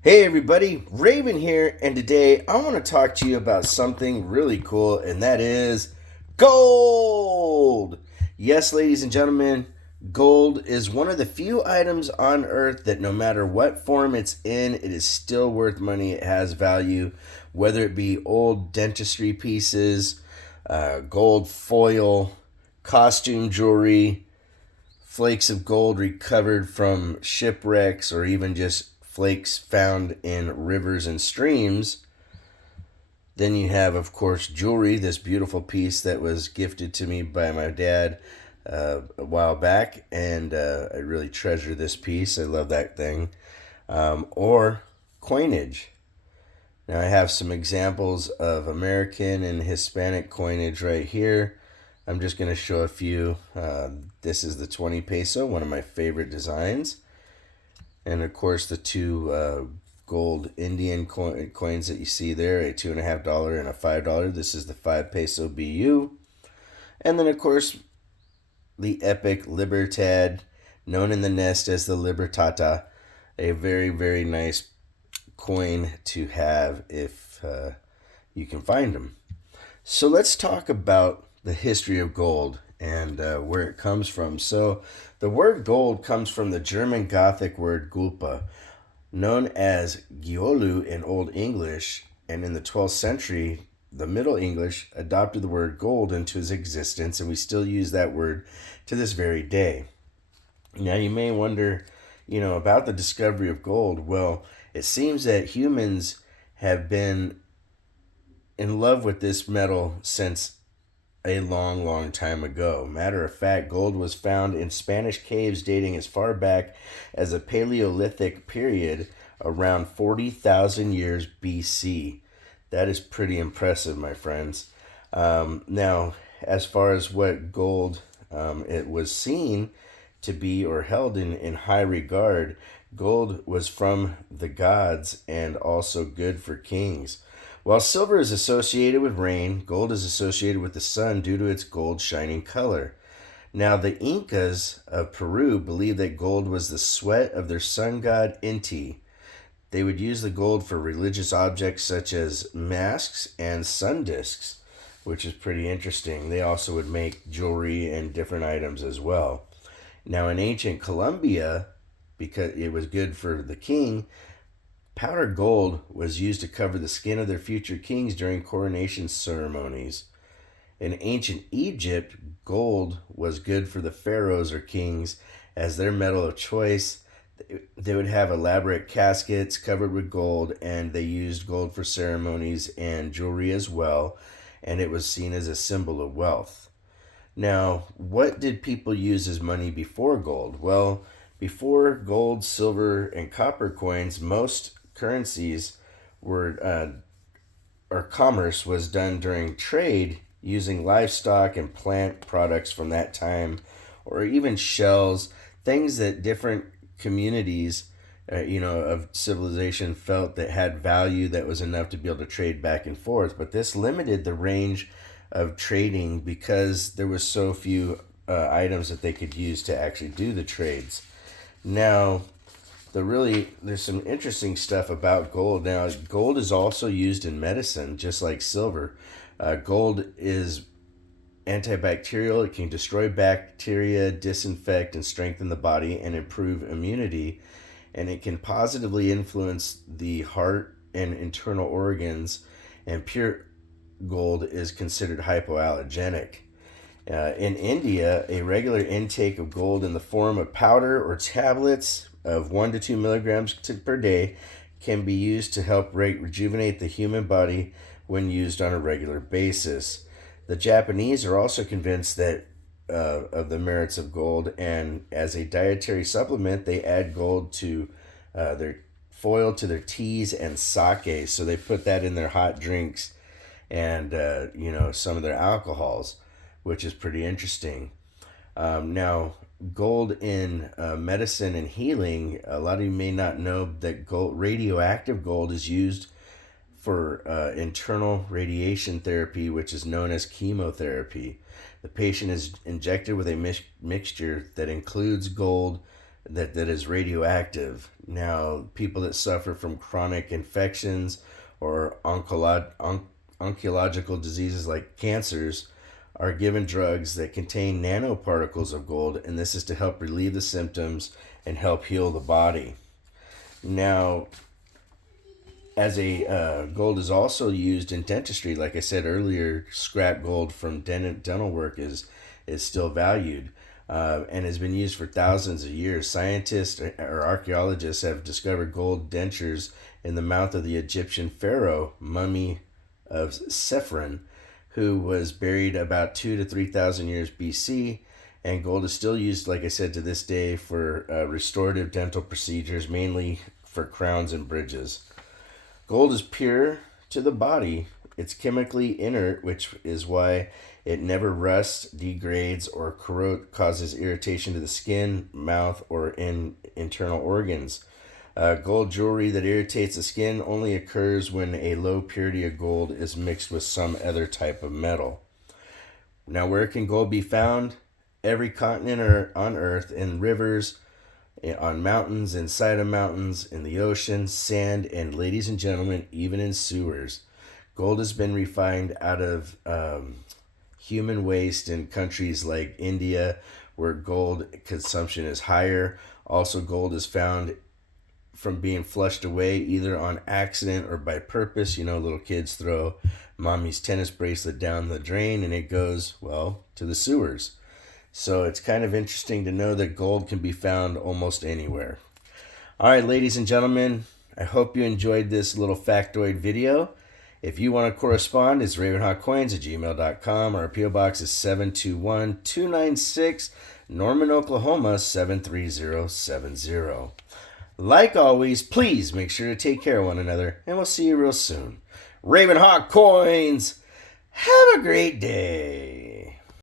Hey everybody, Raven here, and today I want to talk to you about something really cool, and that is gold. Yes, ladies and gentlemen, gold is one of the few items on earth that no matter what form it's in, it is still worth money. It has value, whether it be old dentistry pieces, gold foil, costume jewelry, flakes of gold recovered from shipwrecks, or even just flakes found in rivers and streams. Then you have, of course, jewelry, this beautiful piece that was gifted to me by my dad a while back, and I really treasure this piece. I love that thing. Or coinage. Now, I have some examples of American and Hispanic coinage right here. I'm just going to show a few. This is the 20 peso, one of my favorite designs. And of course, the two gold Indian coins that you see there, a $2.50 and a $5. This is the 5 peso BU. And then, of course, the epic Libertad, known in the nest as the Libertata, a very, very nice coin to have if you can find them. So let's talk about the history of gold and where it comes from. So the word gold comes from the German Gothic word gulpa, known as giolu in Old English, and in the 12th century, the Middle English adopted the word gold into its existence, and we still use that word to this very day. Now you may wonder, about the discovery of gold. Well, it seems that humans have been in love with this metal since a long, long time ago. Matter of fact, gold was found in Spanish caves dating as far back as the Paleolithic period, around 40,000 years BC. That is pretty impressive, my friends. Now, as far as what gold it was seen to be or held in high regard, gold was from the gods and also good for kings. While silver is associated with rain, gold is associated with the sun due to its gold shining color. Now, the Incas of Peru believed that gold was the sweat of their sun god Inti. They would use the gold for religious objects such as masks and sun discs, which is pretty interesting. They also would make jewelry and different items as well. Now, in ancient Colombia, because it was good for the king, powdered gold was used to cover the skin of their future kings during coronation ceremonies. In ancient Egypt, gold was good for the pharaohs or kings as their metal of choice. They would have elaborate caskets covered with gold, and they used gold for ceremonies and jewelry as well, and it was seen as a symbol of wealth. Now, what did people use as money before gold? Well, before gold, silver, and copper coins, most currencies were or commerce was done during trade using livestock and plant products from that time, or even shells, things that different communities of civilization felt that had value that was enough to be able to trade back and forth. But this limited the range of trading because there was so few items that they could use to actually do the trades. Now, there's some interesting stuff about gold. Now, gold is also used in medicine, just like silver. Gold is antibacterial. It can destroy bacteria, disinfect, and strengthen the body and improve immunity. And it can positively influence the heart and internal organs. And pure gold is considered hypoallergenic. In India, a regular intake of gold in the form of powder or tablets of 1 to 2 milligrams per day can be used to help rejuvenate the human body when used on a regular basis. The Japanese are also convinced that of the merits of gold, and as a dietary supplement, they add gold to their foil to their teas and sake. So they put that in their hot drinks and some of their alcohols, which is pretty interesting. Now, gold in medicine and healing, a lot of you may not know that radioactive gold is used for internal radiation therapy, which is known as chemotherapy. The patient is injected with a mixture that includes gold that is radioactive. Now, people that suffer from chronic infections or oncological diseases like cancers are given drugs that contain nanoparticles of gold, and this is to help relieve the symptoms and help heal the body. Now, as a gold is also used in dentistry. Like I said earlier, scrap gold from dental work is still valued and has been used for thousands of years. Scientists or archaeologists have discovered gold dentures in the mouth of the Egyptian pharaoh mummy of Sephron, who was buried about 2,000 to 3,000 years BC. And gold is still used, like I said, to this day for restorative dental procedures, mainly for crowns and bridges. Gold is pure to the body. It's chemically inert, which is why it never rusts, degrades, or causes irritation to the skin, mouth, or in internal organs. Gold jewelry that irritates the skin only occurs when a low purity of gold is mixed with some other type of metal. Now, where can gold be found? Every continent on Earth, in rivers, on mountains, inside of mountains, in the ocean, sand, and ladies and gentlemen, even in sewers. Gold has been refined out of human waste in countries like India, where gold consumption is higher. Also, gold is found from being flushed away either on accident or by purpose. You know, little kids throw mommy's tennis bracelet down the drain and it goes, well, to the sewers. So it's kind of interesting to know that gold can be found almost anywhere. All right, ladies and gentlemen, I hope you enjoyed this little factoid video. If you want to correspond, it's ravenhawkcoins@gmail.com. Our P.O. Box is 721-296, Norman, Oklahoma, 73070. Like always, please make sure to take care of one another, and we'll see you real soon. Raven Hawk Coins, have a great day.